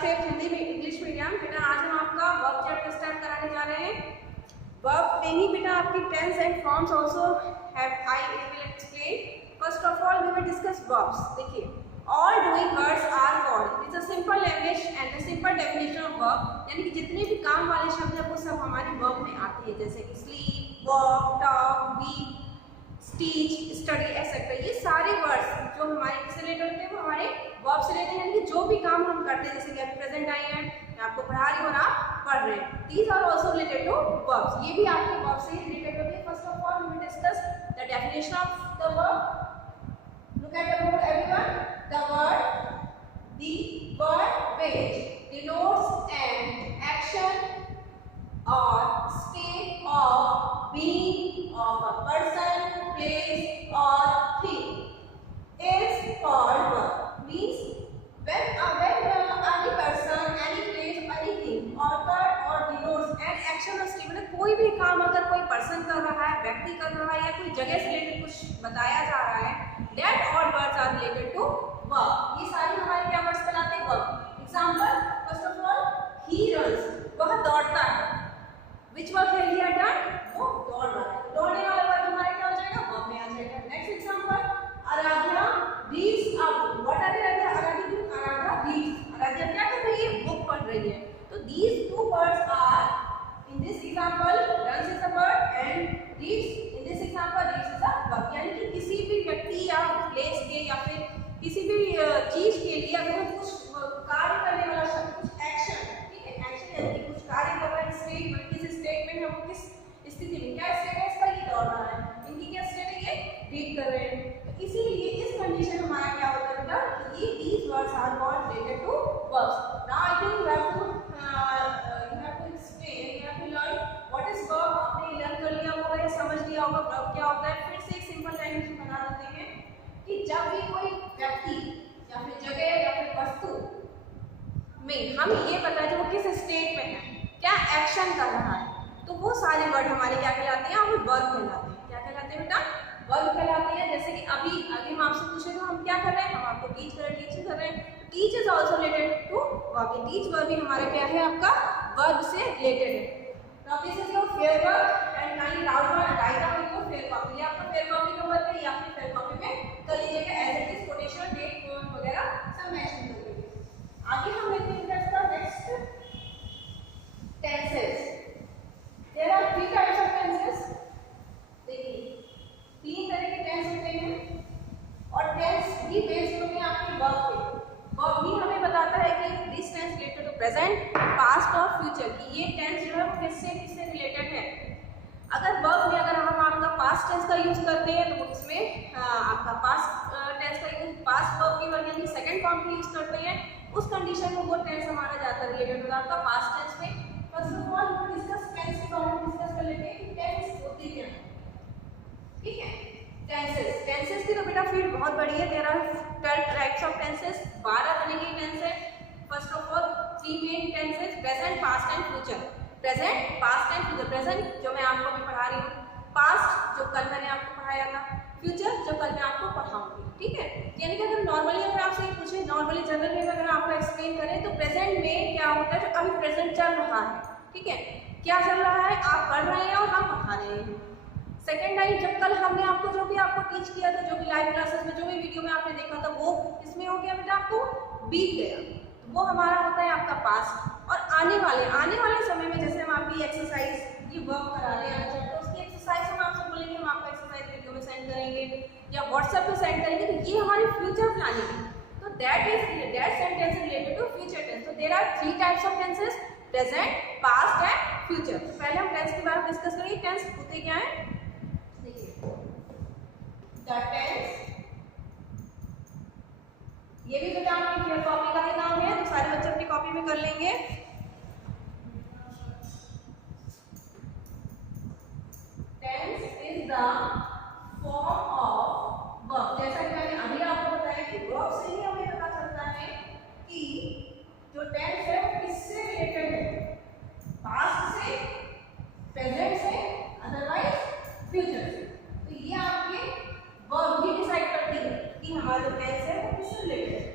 5th Hindi में English medium. बेटा आज हम आपका वर्ब चैप्टर स्टार्ट कराने जा रहे हैं। वर्ब में ही बेटा आपकी tense and forms also have I will explain. First of all we will discuss verbs. देखिए all doing words are called, it's a simple language and the simple definition of verb, यानी कि जितने भी काम वाले शब्द हैं वो सब हमारे वर्ब में आती है, जैसे कि sleep, walk, talk, weak, teach, study etcetera. ये सारे वर्ड्स जो हमारे किससे रिलेटेड होते हैं वो हमारे वर्ब से रिलेटेड, यानी कि जो भी काम हम करते हैं, जैसे कि अभी प्रेजेंट आई है, मैं आपको पढ़ा रही हूँ और आप पढ़ रहे हैं, these are also related to verbs. ये भी आपके वर्ब से ही रिलेटेड होते हैं। First of all we will discuss the definition of the verb. Look at the board everyone. The word which denotes an action or state of being of a person, place or thing is called verb. Means when any person, any place, anything occur or denotes an action or state, मतलब कोई भी काम अगर कोई person कर रहा है, व्यक्ति कर रहा है या कोई जगह से रिलेटेड कुछ बताया जा रहा है, that all words are related to verb। ये सारी हमारे क्या वर्ड्स कहलाते हैं? Verb. Example, first of all he runs, वह दौड़ता है। विच वर्ब है हियर डन? वो दौड़ रहा है। दौड़ने वाला वर्ब हमारा क्या हो जाएगा? वर्ब में आ जाएगा। Next example, Aradhya reads a book. What are Aradhya? Aradhya reads. Aradhya क्या कर रही है? बुक पढ़ रही है। तो these two words are in this example runs is a verb and reads in this example reads is a verb। यानी कि किसी भी व्यक्ति या प्लेस के या फिर किसी भी चीज के लिए अगर हम कुछ कार्य करने वाला शब्द, कुछ एक्शन, ठीक है, एक्शन यानी कि कुछ कार्य कर रहा है, स्टेटमेंट, किस स्टेट में हम किस स्थिति में, क्या स्टेट है इसका? ये दौड़ रहा है। इनकी क्या स्टेट है? ये रीड कर रहे हैं। तो इसीलिए इस कंडीशन हमारा क्या होता है बेटा कि ये these words are called related to verbs। Now I think you have to explain, you have to learn what is verb। आपने लर्न कर लिया होगा या समझ लिया होगा verb क्या होता है। फिर से एक सिंपल लैंग्वेज में बना देते हैं कि जब भी कोई व्यक्ति या फिर जगह या फिर वस्तु में हम ये पता है वो किस स्टेट में है, क्या एक्शन कर रहा है, तो वो सारे वर्ड हमारे क्या कहलाते हैं? हमें वर्ब कहलाते हैं। क्या कहलाते हैं बेटा? वर्ब कहलाते हैं। जैसे कि अभी आगे हम आपसे पूछे तो हम क्या कर रहे हैं? हम आपको टीच कर रहे हैं। Teach is also related to verb. Teach verb भी हमारा क्या है? आपका वर्ब से रिलेटेड है। Now this is your fair verb and kindly write down your fair copy. ये आपका फेयर कॉपी का वर्क है, ये आपकी फेयर कॉपी में कर लीजिएगा। As it is potential date code वगैरह सब मेंशन कर लीजिए। आगे हम लेते हैं इसका next tenses. There are 3 types of tenses. देखिए 3 तरह के टेंस होते हैं और टेंस भी बेस्ड होते हैं आपके वर्ब पे। वर्ब भी हमें बताता है कि this tense related to present, past और फ्यूचर, कि ये टेंस जो है वो किससे रिलेटेड है। अगर वर्ब में अगर हम आपका पास्ट टेंस का यूज करते हैं तो इसमें आपका पास्ट टेंस का यूज पास्ट वर्ब की वर्ग यानी सेकंड फॉर्म का यूज करते हैं, उस कंडीशन में वो टेंस हमारा ज्यादा रिलेटेड होता है आपका पास्ट टेंस में। फर्स्ट ऑफ ऑल हम डिस्कस टेंस के बारे में डिस्कस कर लेते हैं कि टेंस होती क्या है। ठीक है, टेंसेस की तो बेटा फील्ड बहुत बड़ी है। There are 12 types of tenses, 12 तरह के टेंस है। First of all 3 main tenses, present, past and future. Present, past and future. Present जो मैं आपको अभी पढ़ा रही हूँ, पास्ट जो कल मैंने आपको पढ़ाया था, फ्यूचर जो कल मैं आपको पढ़ाऊंगी। ठीक है, यानी कि अगर नॉर्मली अगर आपसे ये पूछे, नॉर्मली जनरल में अगर आपको एक्सप्लेन करें तो प्रेजेंट में क्या होता है? जो अभी प्रेजेंट चल रहा है, ठीक है, क्या चल रहा है? आप पढ़ रहे हैं और हम पढ़ा रहे हैं। सेकेंड टाइम जब कल हमने आपको जो भी आपको टीच किया था, जो भी लाइव क्लासेस में जो भी वीडियो में आपने देखा था, वो इसमें हो गया बेटा, आपको बीत गया, तो वो हमारा होता है आपका पास्ट। और आने वाले समय में जैसे हम आपकी एक्सरसाइज ये वर्क करा रहे हैं, तो उसकी एक्सरसाइज हम आपसे बोलेंगे, हम आपको एक्सरसाइज वीडियो में सेंड करेंगे या व्हाट्सएप पे सेंड करेंगे, तो ये हमारी फ्यूचर प्लानिंग है। तो that sentence is related to future tense. तो there are 3 types of tenses, present, past and future. तो पहले हम टेंस के बारे में डिस्कस करेंगे। टेंस होते क्या है? देखिए द टेंस, ये भी बेटा आपकी फेयर कॉपी का ही नाम है, तो सारे बच्चे अपनी कॉपी में कर लेंगे। Tense is the form of verb. जैसा कि मैंने अभी आपको बताया कि वर्ब से ही हमें पता चलता है कि जो टेंस है वो किससे रिलेटेड है, पास्ट से, प्रेजेंट से, अदरवाइज फ्यूचर से। तो ये आपके वर्ब भी डिसाइड करती है कि हमारा जो टेंस है वो किससे रिलेटेड है।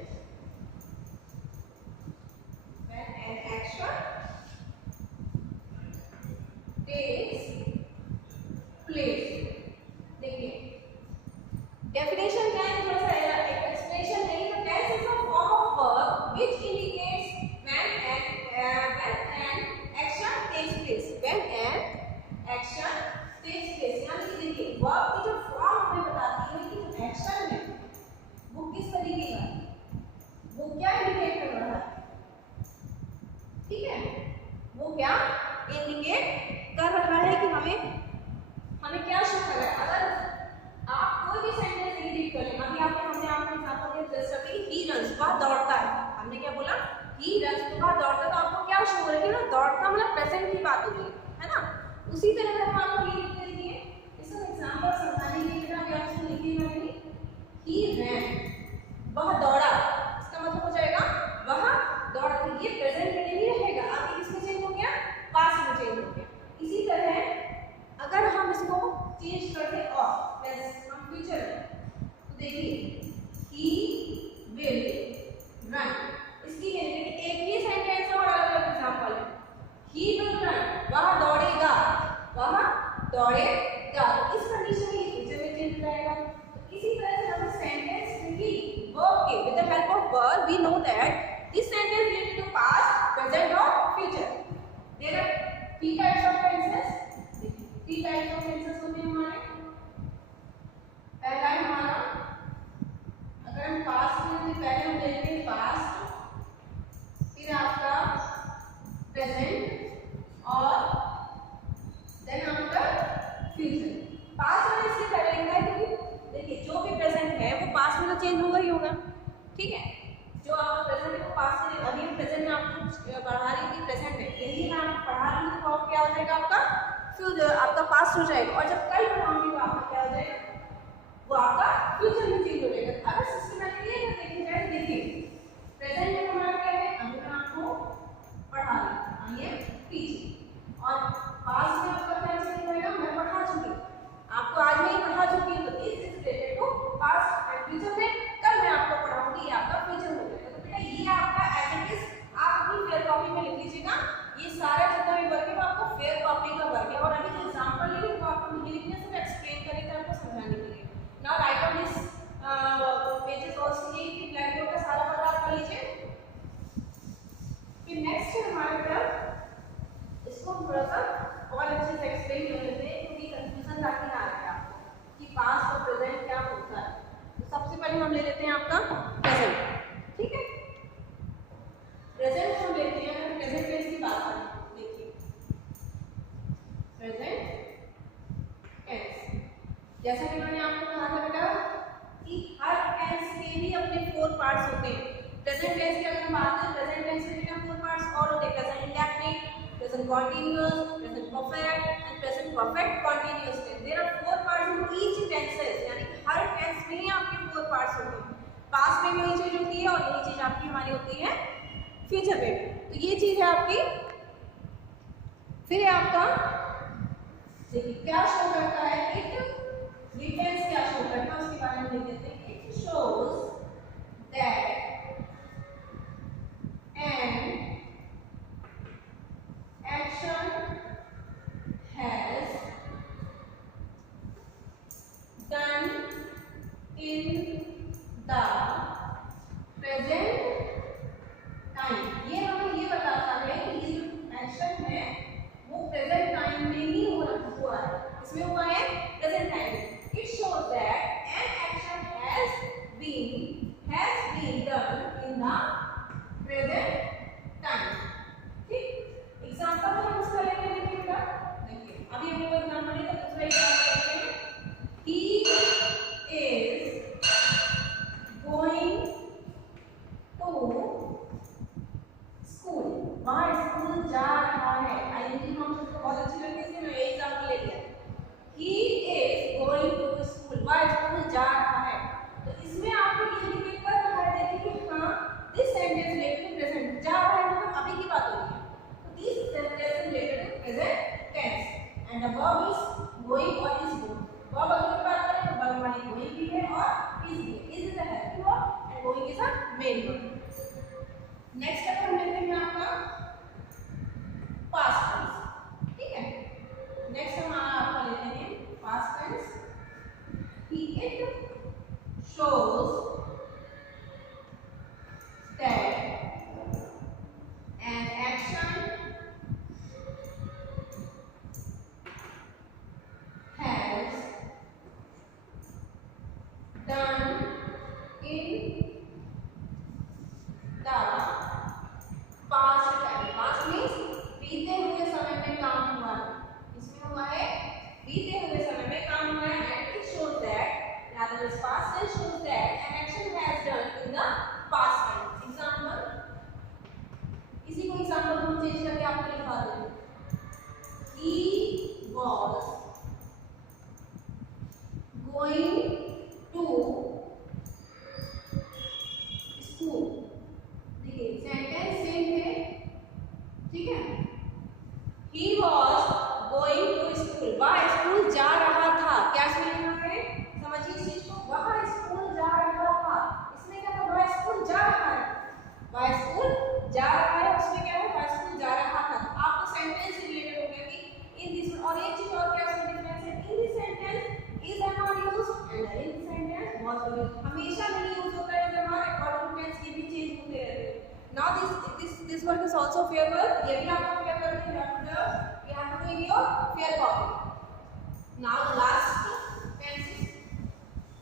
हमने क्या बोला, ही रन्स, तो वहाँ दौड़ता, तो आपको क्या शो हो रही है ना, दौड़ता मतलब प्रेजेंट की बात हो रही है ना। उसी तरह हम आपको ये लिख दीजिए, इसका एग्जांपल समझाने के लिए आप इसमें लिखिएगा नहीं, ही रैन, वह दौड़ा, इसका मतलब हो जाएगा वह दौड़ा, तो ये प्रेजेंट में नहीं रहेगा, आगे किसमें चेंज हो गया, पास्ट में चेंज हो गया। इसी तरह अगर हम इसको चेंज कर दें और हम फ्यूचर में, तो देखिए he will run, इसकी एक ही सेंटेंस है और अलग अलग एग्जांपल है। he will run, वह दौड़ेगा, वह दौड़ेगा, तो इस कंडीशन में फ्यूचर में चेंज हो जाएगा। तो इसी तरह से हम सेंटेंस लिखी वर्ब के with the help of verb we know that this sentence related to past, present और future. There are three types of tenses, three types of tenses होते हैं हमारे। पहला है हमारा, अगर हम पास्ट में पहले हम देखते हैं पास्ट, फिर आपका प्रेजेंट और देन आपका फ्यूचर। पास्ट में इसलिए पहले लिखा है क्योंकि देखिए जो भी प्रेजेंट है वो पास्ट में तो चेंज होगा ही होगा, ठीक है। जो आपका प्रेजेंट है वो पास्ट में, अभी प्रेजेंट में आपको पढ़ा रही थी प्रेजेंट है, यही मैं आपको पढ़ा रही हूँ, तो क्या हो जाएगा आपका फ्यूचर, आपका पास्ट हो जाएगा, और जब कल पढ़ाऊंगी तो आपका क्या हो जाएगा, वो आपका फ्यूचर में चेंज हो जाएगा। अगर सिस्टमैटिकली अगर देखी जाए, देखिए प्रेजेंट में हमारा क्या है, अभी मैं आपको पढ़ा रही हूँ, आइए पीछे, और पास्ट में आपका क्या चेंज होगा, मैं पढ़ा चुकी, आपको आज मैं पढ़ा चुकी हूँ, तो this is related to past and future में कल मैं आपको पढ़ाऊंगी, ये आपका फ्यूचर हो जाएगा। तो बेटा ये आपका एज इट इज आप अपनी फेयर कॉपी में लिख लीजिएगा, ये सारा जितना भी वर्क है वो आपको फेयर कॉपी का वर्क है, और अभी जो एग्जांपल लिखे वो आपको नहीं लिखने, सिर्फ एक्सप्लेन करेंगे आपको समझाने के लिए। Now right on this pages also, ये ब्लैक बोर्ड का सारा पढ़ा आप कर लीजिए। फिर नेक्स्ट है हमारे तरफ, इसको हम थोड़ा सा और अच्छे से एक्सप्लेन कर लेते हैं क्योंकि कंफ्यूजन ताकि ना आए आपको कि पास्ट और प्रेजेंट क्या होता है। तो सबसे पहले हम ले लेते हैं आपका प्रेजेंट, ठीक है। प्रेजेंट हम लेते हैं, अगर प्रेजेंट टेंस की बात करें, देखिए प्रेजेंट टेंस, जैसा कि मैंने आपको कहा था बेटा कि हर टेंस के भी अपने 4 पार्ट्स होते हैं। प्रेजेंट टेंस की अगर हम बात करें, प्रेजेंट टेंस के बेटा 4 पार्ट्स और होते हैं, present indefinite, present continuous, present perfect and present perfect continuous tense. There are 4 parts in each tenses, यानी हर टेंस में ही आपके 4 parts होते हैं। पास्ट में भी वही चीज होती है और यही चीज आपकी हमारी होती है फ्यूचर में, तो ये चीज है आपकी। फिर है आपका, देखिए क्या शो करता है, इट, ये टेंस क्या शो करता है उसके बारे में लिख देते हैं। It shows that an action has done in the present time, ये हमें ये बताता है कि ये जो एक्शन है वो प्रेजेंट टाइम में ही हुआ है, इसमें हुआ है प्रेजेंट टाइम में। It shows that an action has been done in the present time, ठीक। एग्जांपल में हम इसका लेते हैं, देखिए बेटा, देखिए अभी हम कोई एग्जांपल है तो दूसरा एग्जांपल लेते हैं। He is going to school, वहां स्कूल जा रहा है, आईएनजी हम उसको बहुत अच्छी तरीके से मैं एग्जांपल ले लिया। He is going to school, वह स्कूल जा रहा है, तो इसमें आपको ये लिख कर रहा है, देखिए कि हां this sentence related to present, जा रहा है मतलब अभी की बात हो रही है, this sentence related to present tense and the verb is going or is going। verb अगर की बात करें तो verb हमारी going भी है और is भी है, is is a helpful verb and going is a main verb। Next अगर हम लेते हैं आपका past tense, ठीक है। नेक्स्ट हमारा आपका लेते हैं past tense, it shows that an action has this work is also fair work, ये भी आपको फेयर वर्क है, you have to do in your fair copy. Now last tense is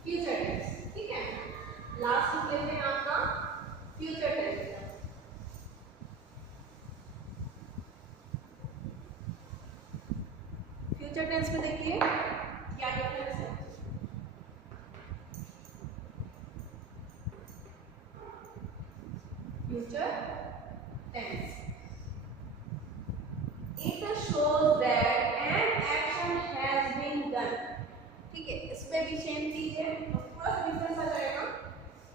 future tense, ठीक है, लास्ट लेते हैं आपका future tense. Future tense में देखिए क्या डिफरेंस है। Future tense, it shows that an action has been done, ठीक है, इसमें भी सेम चीज है, थोड़ा सा डिफरेंस आ जाएगा।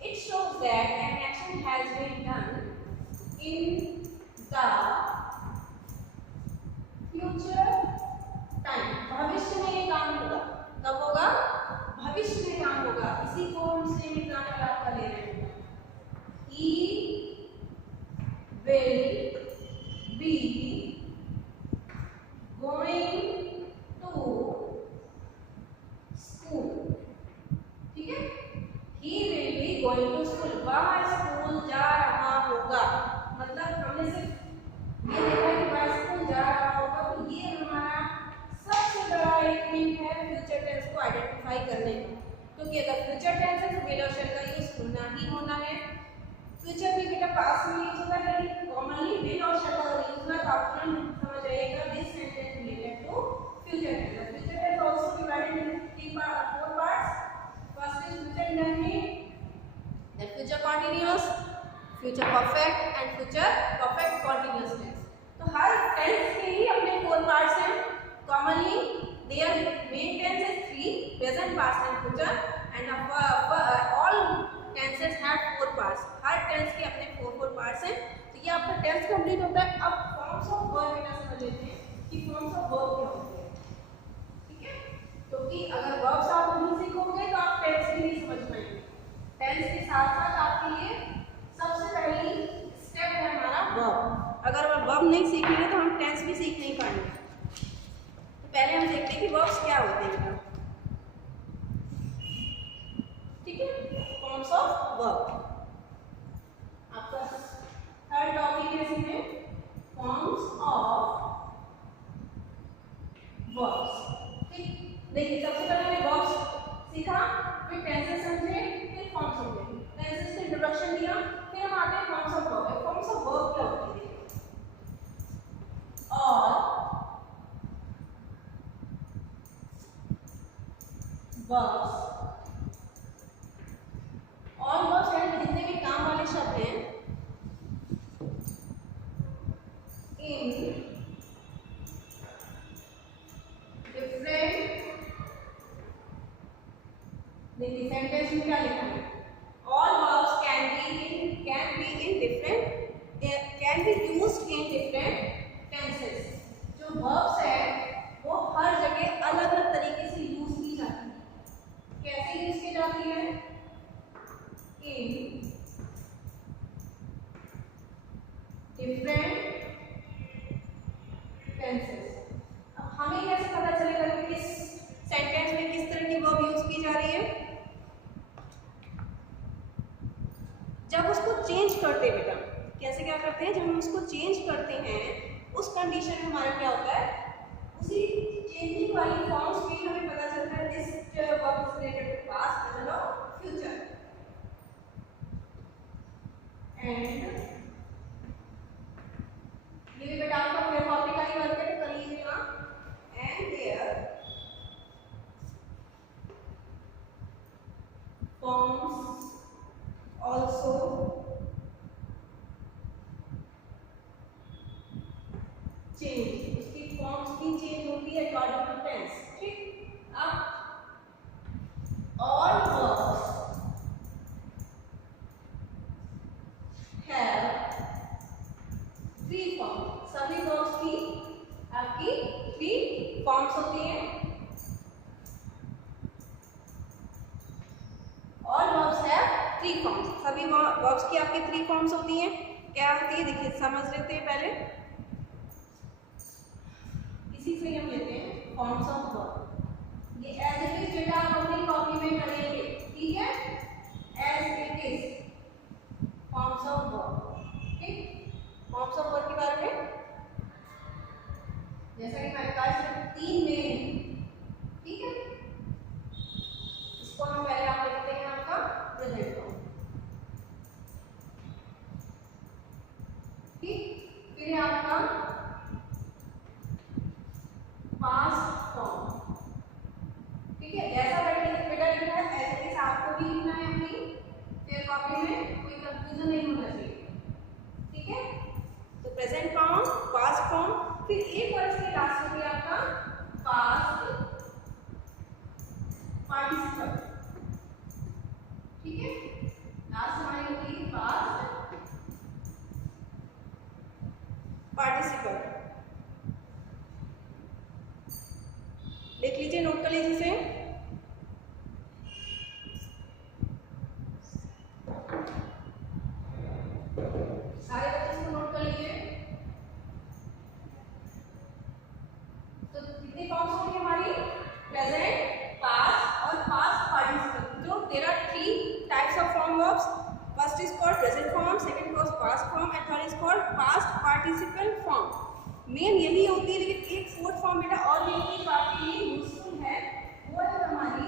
It shows that an action has been done in the future time, भविष्य में ये काम होगा, कब होगा, भविष्य में काम होगा। इसी को हम सेम एग्जांपल आपका ले रहे हैं, ही will be going to school, ठीक है, he will be going to school, वह स्कूल जा रहा होगा, मतलब हमने सिर्फ ये देखा कि वह स्कूल जा रहा होगा, तो ये हमारा सबसे बड़ा एक हिंट है फ्यूचर टेंस को आइडेंटिफाई करने का, क्योंकि अगर फ्यूचर टेंस है तो will और shall का यूज होना ही होना है। फ्यूचर में बेटा पास्ट में यूज होता है, लेकिन कॉमनली विल और शैल का यूज होता है, आप तुरंत समझ जाइएगा this sentence related to future tense. Future tense also divided into four parts, first is future indefinite, then future continuous, future perfect and future perfect continuous tense. तो हर टेंस के ही अपने फोर पार्ट्स हैं, commonly their main tense is three, present past and future, and all tenses have four parts, हर tense के अपने four parts हैं। तो ये आपका टेंस कंप्लीट होता है। अब फॉर्म्स ऑफ वर्ब बेटा समझ लेते हैं कि फॉर्म्स ऑफ वर्ब क्या होते हैं, ठीक है, क्योंकि अगर वर्ब्स आप नहीं सीखोगे तो आप टेंस भी नहीं समझ पाएंगे। टेंस के साथ साथ आपके लिए सबसे पहली स्टेप है हमारा वर्ब, अगर वर्ब नहीं सीखेंगे तो हम टेंस भी सीख नहीं पाएंगे। तो पहले हम देखते हैं कि वर्ब्स क्या होते हैं बेटा, ठीक है, फॉर्म्स ऑफ वर्ब। आपका थर्ड टॉपिक है इसमें फॉर्म्स ऑफ वर्ब्स, ठीक। देखिए सबसे पहले हमने वर्ब्स सीखा, फिर टेंसेस समझे, फिर फॉर्म्स समझे, टेंसेस से इंट्रोडक्शन दिया, फिर हम आते हैं forms of verb. Forms of verb क्या होती है, और वर्ब्स, और वर्ब्स यानी जितने भी काम वाले शब्द हैं, इन डिफरेंट, देखिए सेंटेंस में क्या लिखा है, all verbs can be in different, can be used in different tenses. जो वर्ब्स है वो हर जगह अलग अलग तरीके से यूज की जाती है। कैसे यूज की जाती है, in different tenses। अब हमें कैसे पता चलेगा कि किस सेंटेंस में किस तरह की वर्ब यूज की जा रही है, जब उसको चेंज करते हैं बेटा, कैसे क्या करते हैं, जब हम उसको चेंज करते हैं उस कंडीशन में हमारा क्या होता है, उसी चेंजिंग वाली फॉर्म्स में हमें पता चलता है this verb is related to past, present और फ्यूचर। एंड ये भी बेटा आपका अपने कॉपी का ही वर्क है, तो कर लीजिएगा। And their forms also change, उसकी फॉर्म्स भी चेंज होती है अकॉर्डिंग टू टेंस, ठीक। अब all verbs have three forms, सभी वर्ब्स की आपकी थ्री फॉर्म्स होती हैं। All verbs have three forms, सभी वर्ब्स की आपकी थ्री फॉर्म्स होती हैं। क्या होती है देखिए समझ लेते हैं पहले, इसी से हम लेते हैं फॉर्म्स ऑफ वर्ब। ये एज इट इज बेटा आप अपनी कॉपी में करेंगे, ठीक है, as it is forms of verb, ठीक। फॉर्म्स ठीक। फिर है आपका पास्ट फॉर्म, ठीक है। जैसा बेटा लिखा है ऐसे ही आपको भी लिखना है अपनी फिर कॉपी में, कोई कंफ्यूजन नहीं होना चाहिए, ठीक है। तो प्रेजेंट फॉर्म, पास्ट फॉर्म, फिर एक और इसके लास्ट में भी आपका पास्ट पार्टिसिपल, ठीक है। लास्ट हमारी होती है पास्ट पार्टिसिपल। लिख लीजिए, नोट कर लीजिए इसे। सारे बच्चे इसको नोट कर लीजिए। तो कितनी फॉर्म्स होंगी हमारी? प्रेजेंट, पास्ट और पास्ट पार्टिसिपल। जो there are 3 types of form verbs. First is called present form, second called past form and third is called past participle form. Main यही होती है, लेकिन एक फोर्थ फॉर्म बेटा और भी होती है, आपके लिए यूजफुल है। वो है हमारी,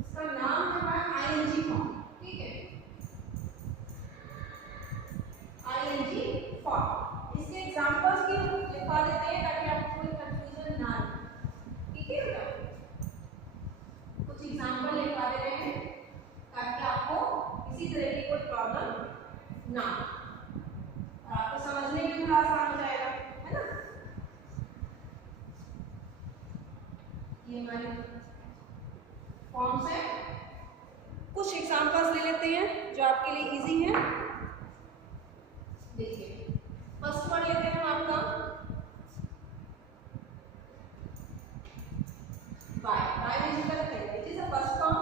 इसका नाम है हमारा आईएनजी फॉर्म, ठीक है। आईएनजी फॉर्म, इसके एग्जांपल्स भी लिखवा देते हैं ताकि आपको कोई कंफ्यूजन ना हो, ठीक है बेटा। कुछ एग्जांपल लिखवा देते हैं ताकि आपको किसी तरह की कोई प्रॉब्लम ना हो और आपको समझने में थोड़ा आसान हो जाएगा, है ना। ये हमारे फॉर्म्स हैं। कुछ एग्जांपल्स ले लेते हैं जो आपके लिए इजी है। देखिए, फर्स्ट वन लेते हैं हम आपका बाय। बाय में जिसका कहते हैं, it is a first form.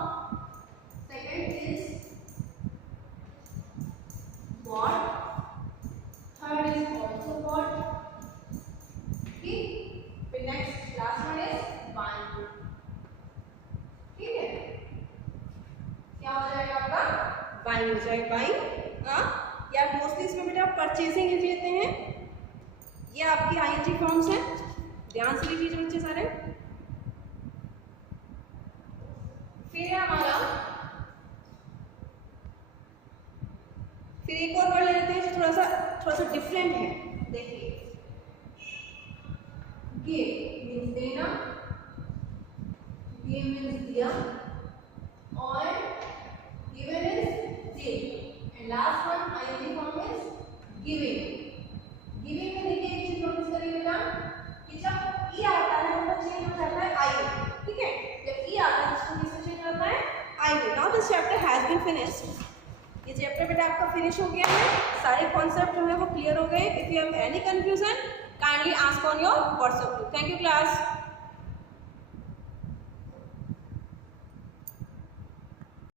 Second is what, third is also what, ठीक। फिर next last one is by, ठीक है। क्या हो जाएगा आपका? बाइंग हो जाएगा, बाइंग। या मोस्टली इसमें बेटा आप परचेजिंग लिख लेते हैं। ये आपकी आईएनजी फॉर्म्स हैं, ध्यान से लिखिए बच्चे सारे। फिर है हमारा, फिर एक और वर्ड ले लेते हैं जो थोड़ा सा डिफरेंट है। देखिए, गिव मीन्स देना, गिव मीन्स दिया, और given is give, and last one ING form is giving. Giving में देखिए एक चीज नोटिस करिए बेटा कि जब ई आता है तो चेंज हो जाता है आई में, ठीक है। जब ई आता है तो किससे चेंज होता है? आई में। Now this chapter has been finished. ये चैप्टर बेटा आपका फिनिश हो गया है, सारे कॉन्सेप्ट जो है वो क्लियर हो गए। If you have any confusion kindly ask on your WhatsApp group. Thank you class.